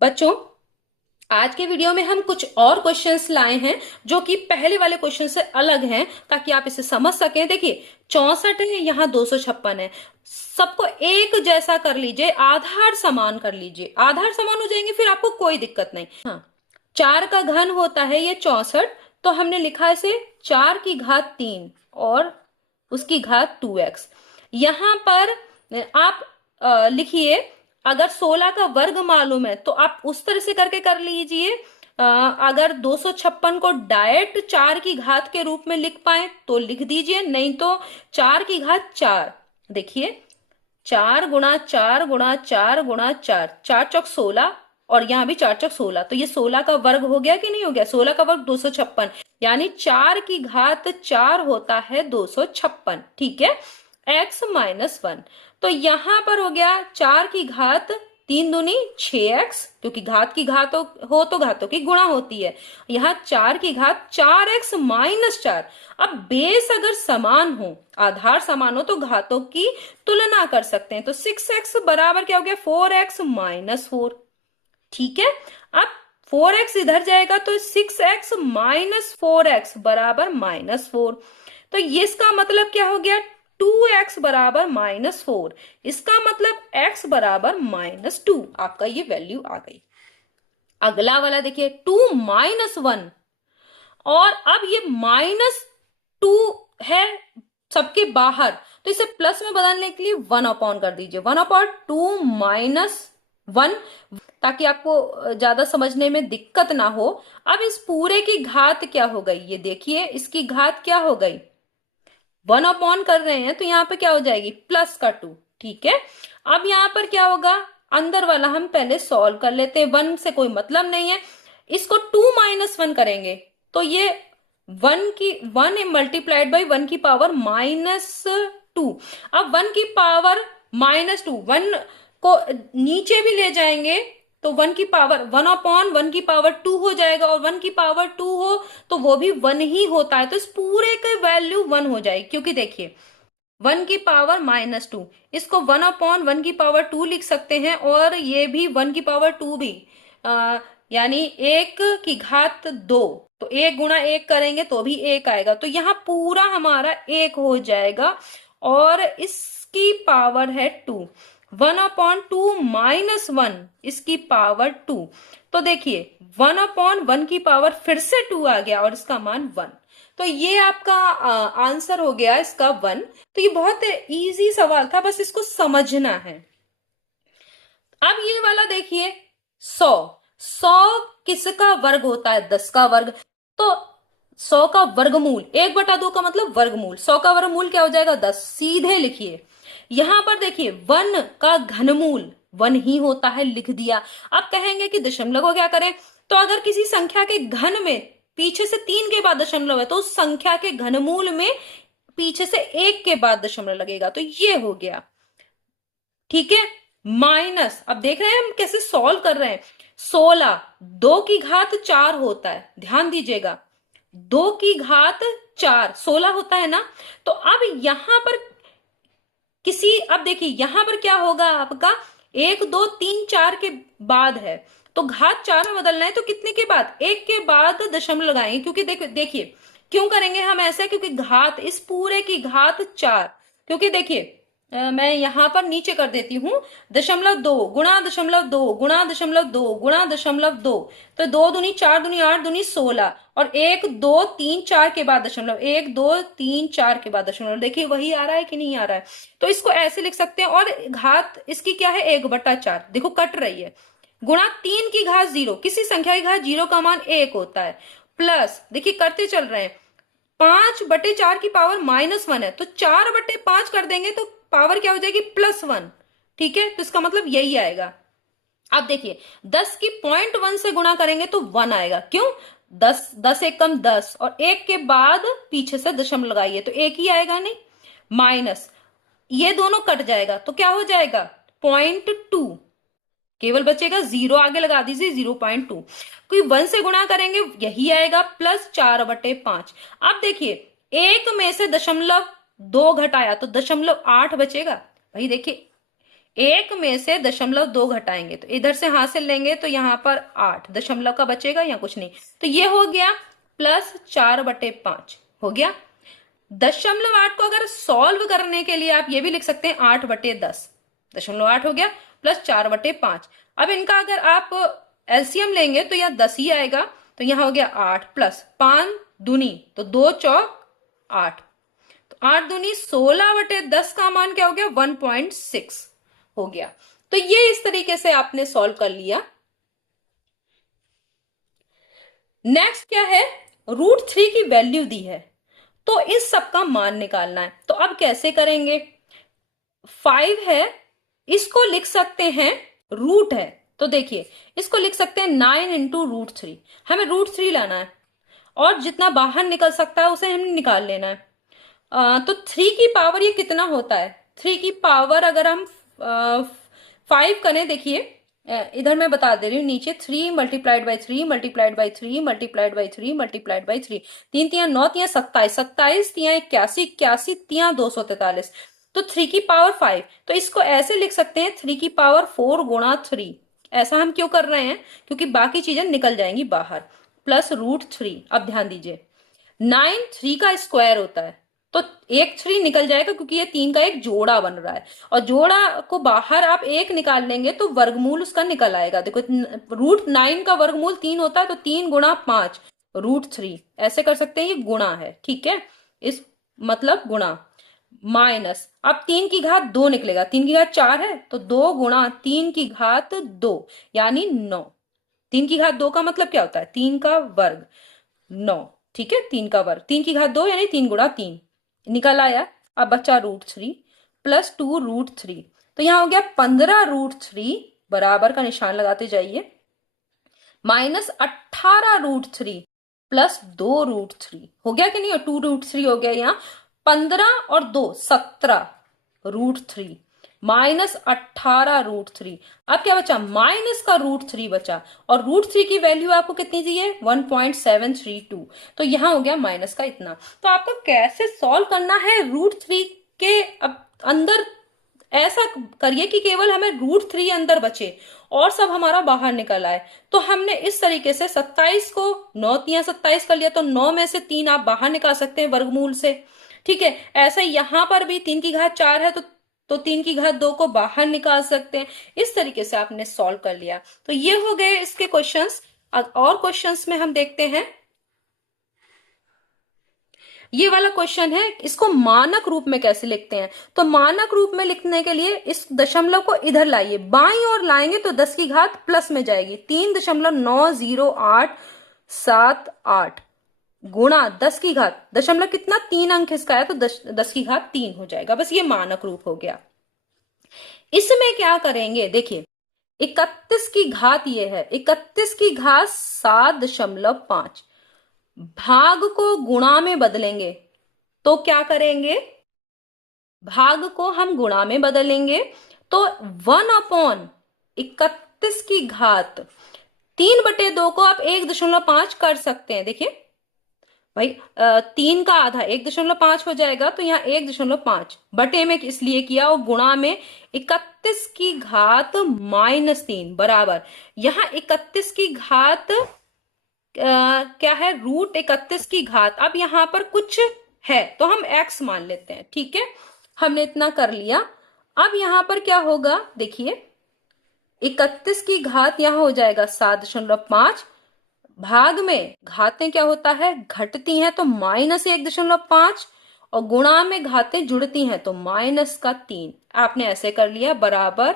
बच्चों, आज के वीडियो में हम कुछ और क्वेश्चंस लाए हैं जो कि पहले वाले क्वेश्चन से अलग हैं, ताकि आप इसे समझ सकें। देखिए, 64 है, यहाँ 256 है। सबको एक जैसा कर लीजिए, आधार समान कर लीजिए। आधार समान हो जाएंगे फिर आपको कोई दिक्कत नहीं। हाँ, 4 का घन होता है ये 64, तो हमने लिखा इसे 4 की घात 3 और उसकी घात 2x। यहां पर आप लिखिए, अगर 16 का वर्ग मालूम है तो आप उस तरह से करके कर लीजिए। अगर 256 को डायरेक्ट 4 की घात के रूप में लिख पाए तो लिख दीजिए, नहीं तो 4 की घात 4। देखिए, 4 गुणा 4 गुणा 4 गुणा 4, 4 चौक 16, और यहां भी 4 चौक 16, तो ये 16 का वर्ग हो गया कि नहीं हो गया? 16 का वर्ग 256, यानी 4 की घात 4 होता है 256। ठीक है, x-1। तो यहां पर हो गया 4 की घात 3 दूनी 6x, क्योंकि घात की घात हो तो घातों की गुणा होती है। यहाँ 4 की घात 4x-4। अब बेस अगर समान हो, आधार समान हो, तो घातों की तुलना कर सकते हैं। तो 6x बराबर क्या हो गया? 4x-4। ठीक है, अब 4x इधर जाएगा तो 6x-4x बराबर -4। तो ये इसका मतलब क्या हो गया? 2x बराबर -4। इसका मतलब x बराबर -2। आपका ये वैल्यू आ गई। अगला वाला देखिए, 2-1, और अब ये -2 है सबके बाहर, तो इसे प्लस में बदलने के लिए 1 कर दीजिए। 1/2 -1, ताकि आपको ज्यादा समझने में दिक्कत ना हो। अब इस पूरे की घात क्या हो गई? ये देखिए, इसकी घात क्या हो गई? 1 कर रहे हैं तो यहाँ पे क्या हो जाएगी? +2। ठीक है, अब यहाँ पर क्या होगा? अंदर वाला हम पहले सॉल्व कर लेते हैं, 1 से कोई मतलब नहीं है। इसको 2-1 करेंगे तो ये 1 मल्टीप्लाइड बाई 1 की पावर -2। अब 1 की पावर -2, 1 को नीचे भी ले जाएंगे तो 1 की पावर 1/1 की पावर 2 हो जाएगा, और 1 की पावर 2 हो तो वो भी 1 ही होता है। तो इस पूरे की वैल्यू 1 हो जाएगी, क्योंकि देखिए 1 की पावर -2, इसको 1/1 की पावर 2 लिख सकते हैं, और ये भी 1 की पावर 2 भी, यानी 1 की घात 2। तो 1 गुणा 1 करेंगे तो भी 1 आएगा, तो यहाँ पूरा हमारा 1 हो जाएगा, और इसकी पावर है 2। 1/2 -1, इसकी पावर 2। तो देखिए, 1/1 की पावर फिर से 2 आ गया, और इसका मान 1। तो ये आपका आंसर हो गया इसका 1। तो ये बहुत इजी सवाल था, बस इसको समझना है। अब ये वाला देखिए, 100। 100 किसका वर्ग होता है? 10 का वर्ग। तो 100 का वर्गमूल 1/2 का मतलब वर्गमूल। 100 का वर्गमूल क्या हो जाएगा? 10। सीधे लिखिए। यहां पर देखिए, 1 का घनमूल 1 ही होता है, लिख दिया। अब कहेंगे कि दशमलव को क्या करें? तो अगर किसी संख्या के घन में पीछे से 3 के बाद दशमलव है, तो उस संख्या के घनमूल में पीछे से 1 के बाद दशमलव लगेगा, तो ये हो गया। ठीक है, माइनस, अब देख रहे हैं हम कैसे सॉल्व कर रहे हैं। 16 2 की घात 4 होता है, ध्यान दीजिएगा। 2 की घात 4 16 होता है ना। तो अब यहां पर अब देखिए, यहां पर क्या होगा आपका? 1 2 3 4 के बाद है, तो घात 4 में बदलना है, तो कितने के बाद? 1 के बाद दशमलव लगाएंगे, क्योंकि देखिए क्यों करेंगे हम ऐसा? क्योंकि घात, इस पूरे की घात 4, क्योंकि देखिए मैं यहां पर नीचे कर देती हूं, 0.2 गुणा 0.2 गुणा 0.2 गुणा 0.2, तो 2 दूनी 4 दूनी 8 दूनी 16, और 1 2 3 4 के बाद दशमलव, 1 2 3 4 के बाद दशमलव। देखिए वही आ रहा है कि नहीं आ रहा है? तो इसको ऐसे लिख सकते हैं, और घात इसकी क्या है? 1/4। देखो कट रही है। गुणा 3 की घात 0, किसी संख्या की घात 0 का मान 1 होता है। प्लस, देखिए करते चल रहे हैं, 5/4 की पावर -1 है, तो 4/5 कर देंगे तो पावर क्या हो जाएगी? +1। ठीक है, तो इसका मतलब यही आएगा। अब देखिए, 10 की 0.1 से गुणा करेंगे तो 1 आएगा। क्यों? 10 एक कम 10, और 1 के बाद पीछे से दशमलव लगाइए तो 1 ही आएगा, नहीं? माइनस, ये दोनों कट जाएगा तो क्या हो जाएगा? 0.2, केवल बचेगा 0, आगे लगा दीजिए 0.2। कोई 1 से गुणा करेंगे यही आएगा, +4/5। अब देखिए, 1 में से 0.2 घटाया तो 0.8 बचेगा। भाई देखिए, एक में से 0.2 घटाएंगे तो इधर से हासिल लेंगे तो यहाँ पर 8 दशमलव का बचेगा या कुछ नहीं, तो ये हो गया +4/5 हो गया। 0.8 को अगर सॉल्व करने के लिए आप ये भी लिख सकते हैं 8/10, 0.8 हो गया +4/5। अब इनका अगर आप एलसीएम लेंगे तो यहाँ 10 ही आएगा, तो यहाँ हो गया 8 प्लस 5 दूनी तो 2 चौक 8, तो 8 दूनी 16/10 का मान क्या हो गया 1.6 हो गया। तो ये इस तरीके से आपने सॉल्व कर लिया। नेक्स्ट क्या है, √3 की वैल्यू दी है तो इस सब का मान निकालना है। तो अब कैसे करेंगे, 5 है, इसको लिख सकते हैं रूट है, तो देखिए इसको लिख सकते हैं 9 इंटू √3, हमें √3 लाना है और जितना बाहर निकल सकता है उसे हमें निकाल लेना है। तो 3 की पावर ये कितना होता है, 3 की पावर अगर हम 5 करें, देखिए इधर मैं बता दे रही हूँ नीचे 3 multiplied by 3 multiplied by 3 multiplied by 3 multiplied by 3, 3 तिया 9 तिया 27, 27 तिया 81, 81 तिया 243, तो 3 की पावर 5, तो इसको ऐसे लिख सकते हैं 3 की पावर 4 गुणा 3। ऐसा हम क्यों कर रहे हैं, क्योंकि बाकी चीजें निकल जाएंगी बाहर, प्लस √3। अब ध्यान दीजिए 9 3 का स्क्वायर होता है, तो एक 3 निकल जाएगा क्योंकि ये 3 का एक जोड़ा बन रहा है, और जोड़ा को बाहर आप एक निकाल लेंगे तो वर्गमूल उसका निकल आएगा। देखो √9 का वर्गमूल 3 होता है, तो 3 गुणा 5 √3, ऐसे कर सकते हैं, ये गुणा है, ठीक है, इस मतलब गुणा माइनस, अब 3 की घात 2 निकलेगा, 3 की घात 4 है तो 2 गुणा 3 की घात 2 यानी 9। 3 की घात 2 का मतलब क्या होता है, 3 का वर्ग 9, ठीक है, 3 का वर्ग 3 की घात 2 यानी 3 गुणा 3 निकल आया। अब बचा √3 प्लस 2 √3, तो यहां हो गया 15 √3 बराबर का निशान लगाते जाइए, माइनस 18 √3 प्लस 2 √3 हो गया कि नहीं, और 2 √3 हो गया, यहाँ 15 और 2 17 √3 माइनस 18 √3। अब क्या बचा, माइनस का √3 बचा, और √3 की वैल्यू आपको कितनी दी है 1.732, तो यहां हो गया माइनस का इतना। तो आपको कैसे सॉल्व करना है √3 के अब अंदर, ऐसा करिए कि केवल हमें √3 अंदर बचे और सब हमारा बाहर निकल आए। तो हमने इस तरीके से 27 को 9 तिया 27 कर लिया, तो 9 में से 3 आप बाहर निकाल सकते हैं वर्गमूल से, ठीक है। ऐसा यहां पर भी 3 की घात 4 है तो 3 की घात 2 को बाहर निकाल सकते हैं। इस तरीके से आपने सॉल्व कर लिया। तो ये हो गए इसके क्वेश्चंस। और क्वेश्चंस में हम देखते हैं, ये वाला क्वेश्चन है, इसको मानक रूप में कैसे लिखते हैं। तो मानक रूप में लिखने के लिए इस दशमलव को इधर लाइए, बाईं ओर लाएंगे तो 10 की घात प्लस में जाएगी, 3.90878 गुणा 10 की घात, दशमलव कितना 3 अंक इसका है तो 10 की घात 3 हो जाएगा। बस ये मानक रूप हो गया। इसमें क्या करेंगे, देखिए 31 की घात ये है, 31 की घात 7.5, भाग को गुणा में बदलेंगे तो क्या करेंगे, भाग को हम गुणा में बदलेंगे तो 1/31 की घात 3/2 को आप 1.5 कर सकते हैं। देखिए भाई 3 का आधा 1.5 हो जाएगा, तो यहाँ 1.5 बटे में इसलिए किया, और गुणा में 31 की घात -3 बराबर, यहाँ 31 की घात क्या है, √31 की घात। अब यहां पर कुछ है तो हम x मान लेते हैं, ठीक है, हमने इतना कर लिया। अब यहां पर क्या होगा, देखिए 31 की घात यहां हो जाएगा 7.5, भाग में घातें क्या होता है घटती हैं तो -1.5, और गुणा में घातें जुड़ती हैं तो -3। आपने ऐसे कर लिया बराबर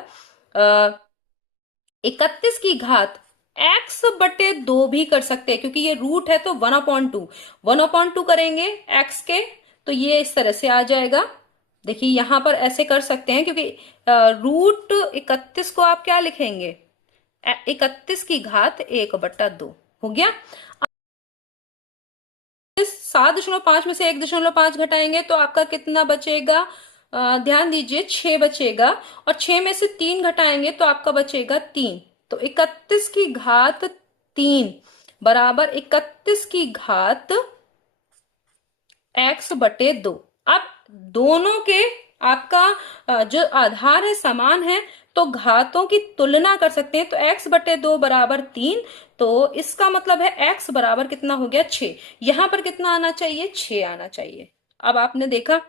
31 की घात x/2 भी कर सकते हैं, क्योंकि ये रूट है तो 1/2, 1/2 करेंगे x के, तो ये इस तरह से आ जाएगा। देखिए यहां पर ऐसे कर सकते हैं, क्योंकि √31 को आप क्या लिखेंगे, 31 की घात 1/2 हो गया। 7.5 में से 1.5 घटाएंगे तो आपका कितना बचेगा, ध्यान दीजिए 6 बचेगा, और 6 में से 3 घटाएंगे तो आपका बचेगा 3, तो 31 की घात 3 बराबर 31 की घात x/2। अब दोनों के आपका जो आधार है समान है तो घातों की तुलना कर सकते हैं। तो x बटे 2 बराबर 3, तो इसका मतलब है x बराबर कितना हो गया 6। यहां पर कितना आना चाहिए, 6 आना चाहिए। अब आपने देखा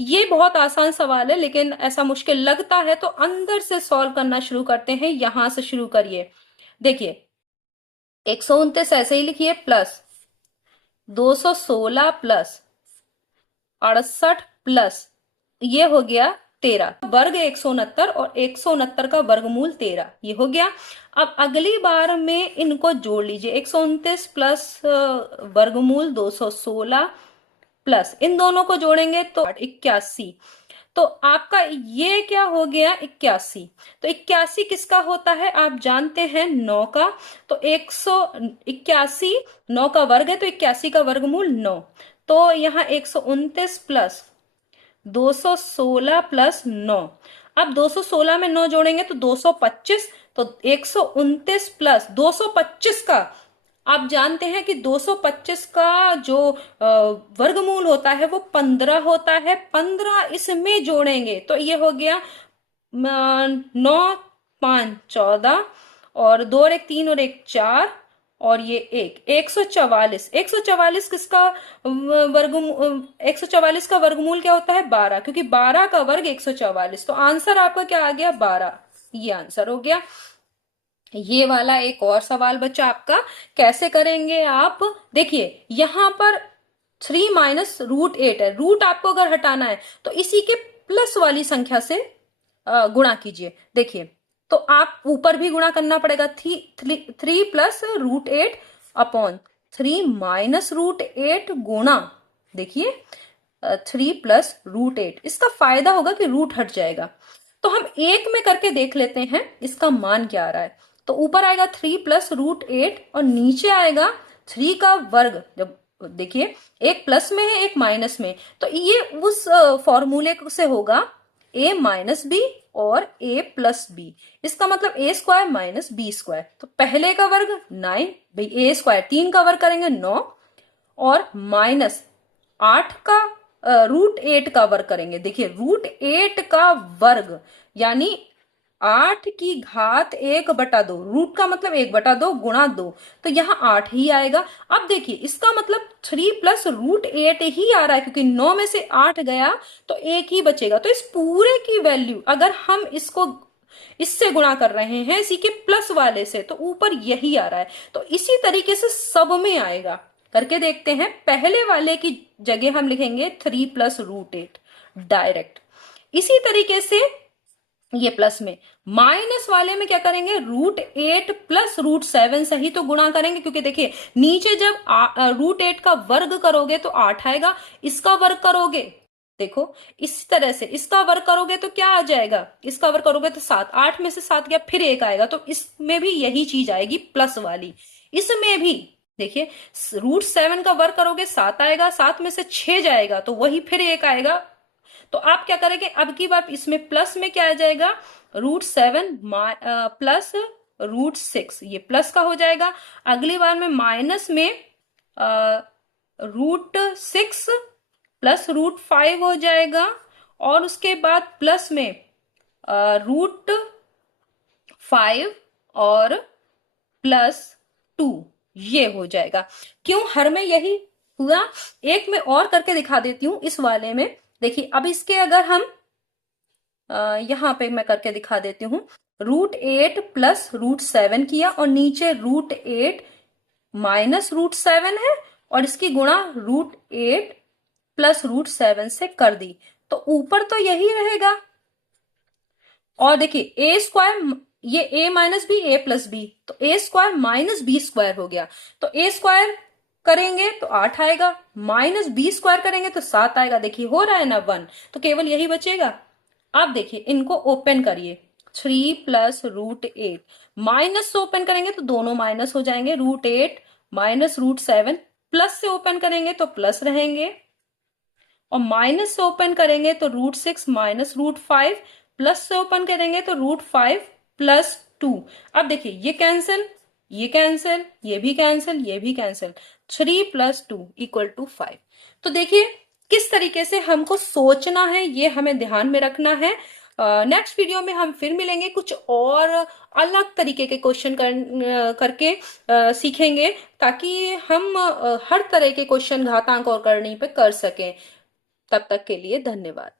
ये बहुत आसान सवाल है, लेकिन ऐसा मुश्किल लगता है तो अंदर से सॉल्व करना शुरू करते हैं। यहां से शुरू करिए। देखिए 129 ऐसे ही लिखिए, प्लस 216 प्लस 68 प्लस ये हो गया 13, वर्ग 169 और 169 का वर्गमूल 13, ये हो गया। अब अगली बार में इनको जोड़ लीजिए, 129 प्लस वर्गमूल 216 प्लस इन दोनों को जोड़ेंगे तो 81। तो आपका ये क्या हो गया, 81। तो 81 किसका होता है आप जानते हैं, 9 का। तो 181 9 का वर्ग है, तो 81 का वर्गमूल 9। तो यहाँ 129 प्लस 216 प्लस 9। अब 216 में 9 जोड़ेंगे तो 225। तो 129 प्लस 225 का, आप जानते हैं कि 225 का जो वर्गमूल होता है वो 15 होता है। 15 इसमें जोड़ेंगे तो ये हो गया 9 5 14 और 2 और 1 3 और 1 4 और ये 144। 144 किसका वर्गमूल, 144 का वर्गमूल क्या होता है 12, क्योंकि 12 का वर्ग 144। तो आंसर आपका क्या आ गया 12, ये आंसर हो गया। ये वाला एक और सवाल बच्चा आपका, कैसे करेंगे आप, देखिए यहां पर 3 माइनस रूट 8 है। रूट आपको अगर हटाना है तो इसी के प्लस वाली संख्या से गुणा कीजिए। देखिए तो आप ऊपर भी गुणा करना पड़ेगा, 3 plus root 8 upon 3 minus root 8 गुणा, देखिए 3 प्लस रूट 8। इसका फायदा होगा कि रूट हट जाएगा। तो हम एक में करके देख लेते हैं इसका मान क्या आ रहा है। तो ऊपर आएगा 3 प्लस रूट 8 और नीचे आएगा 3 का वर्ग। जब देखिए एक प्लस में है एक माइनस में, तो ये उस फॉर्मूले से होगा a माइनस बी और a प्लस बी। इसका मतलब a square minus B square. तो पहले का वर्ग 9, भाई a स्क्वायर 3 का वर्ग करेंगे 9 और माइनस 8 का रूट 8 का वर्ग करेंगे। देखिए रूट 8 का वर्ग यानी 8 की घात 1/2, रूट का मतलब 1/2 गुणा 2, तो यहाँ 8 ही आएगा। अब देखिए इसका मतलब 3 प्लस रूट 8 ही आ रहा है, क्योंकि 9 में से 8 गया तो 1 ही बचेगा। तो इस पूरे की वैल्यू अगर हम इसको इससे गुणा कर रहे हैं इसी के प्लस वाले से, तो ऊपर यही आ रहा है। तो इसी तरीके से सब में आएगा। करके देखते हैं। पहले वाले की जगह हम लिखेंगे 3 प्लस रूट 8 डायरेक्ट। इसी तरीके से ये प्लस में, माइनस वाले में क्या करेंगे, रूट 8 प्लस रूट 7 से ही तो गुणा करेंगे, क्योंकि देखिए नीचे जब रूट 8 का वर्ग करोगे तो 8 आएगा, इसका वर्ग करोगे, देखो इस तरह से इसका वर्ग करोगे तो क्या आ जाएगा, इसका वर्ग करोगे तो 7, 8 में से 7 गया फिर 1 आएगा। तो इसमें भी यही चीज आएगी प्लस वाली। इसमें भी देखिए रूट 7 का वर्ग करोगे 7 आएगा, 7 में से 6 जाएगा तो वही फिर 1 आएगा। तो आप क्या करेंगे, अब की बार इसमें प्लस में क्या आ जाएगा, रूट 7 प्लस रूट 6, ये प्लस का हो जाएगा। अगली बार में माइनस में रूट 6 प्लस रूट 5 हो जाएगा, और उसके बाद प्लस में रूट 5 और प्लस 2, ये हो जाएगा। क्यों, हर में यही हुआ। एक में और करके दिखा देती हूं इस वाले में। देखिए अब इसके अगर हम यहां पे मैं करके दिखा देती हूं, रूट 8 प्लस रूट 7 किया और नीचे रूट 8 माइनस रूट 7 है, और इसकी गुणा रूट 8 प्लस रूट 7 से कर दी, तो ऊपर तो यही रहेगा। और देखिए ए स्क्वायर, ये ए माइनस बी ए प्लस बी, तो ए स्क्वायर माइनस बी स्क्वायर हो गया। तो ए स्क्वायर करेंगे तो 8 आएगा, माइनस बी स्क्वायर करेंगे तो 7 आएगा। देखिए हो रहा है ना 1, तो केवल यही बचेगा। अब देखिए इनको ओपन करिए, 3 प्लस रूट 8, माइनस से ओपन करेंगे तो दोनों माइनस हो जाएंगे, रूट 8 माइनस रूट 7, प्लस से ओपन करेंगे तो प्लस रहेंगे, और माइनस से ओपन करेंगे तो रूट 6 माइनस रूट 5, प्लस से ओपन करेंगे तो रूट 5 प्लस 2। अब देखिए ये कैंसिल, ये कैंसिल, ये भी कैंसिल, ये भी कैंसिल, 3 प्लस 2 इक्वल टू 5। तो देखिए किस तरीके से हमको सोचना है ये हमें ध्यान में रखना है। नेक्स्ट वीडियो में हम फिर मिलेंगे, कुछ और अलग तरीके के क्वेश्चन करके सीखेंगे, ताकि हम हर तरह के क्वेश्चन घातांक और करनी पे कर सकें। तब तक के लिए धन्यवाद।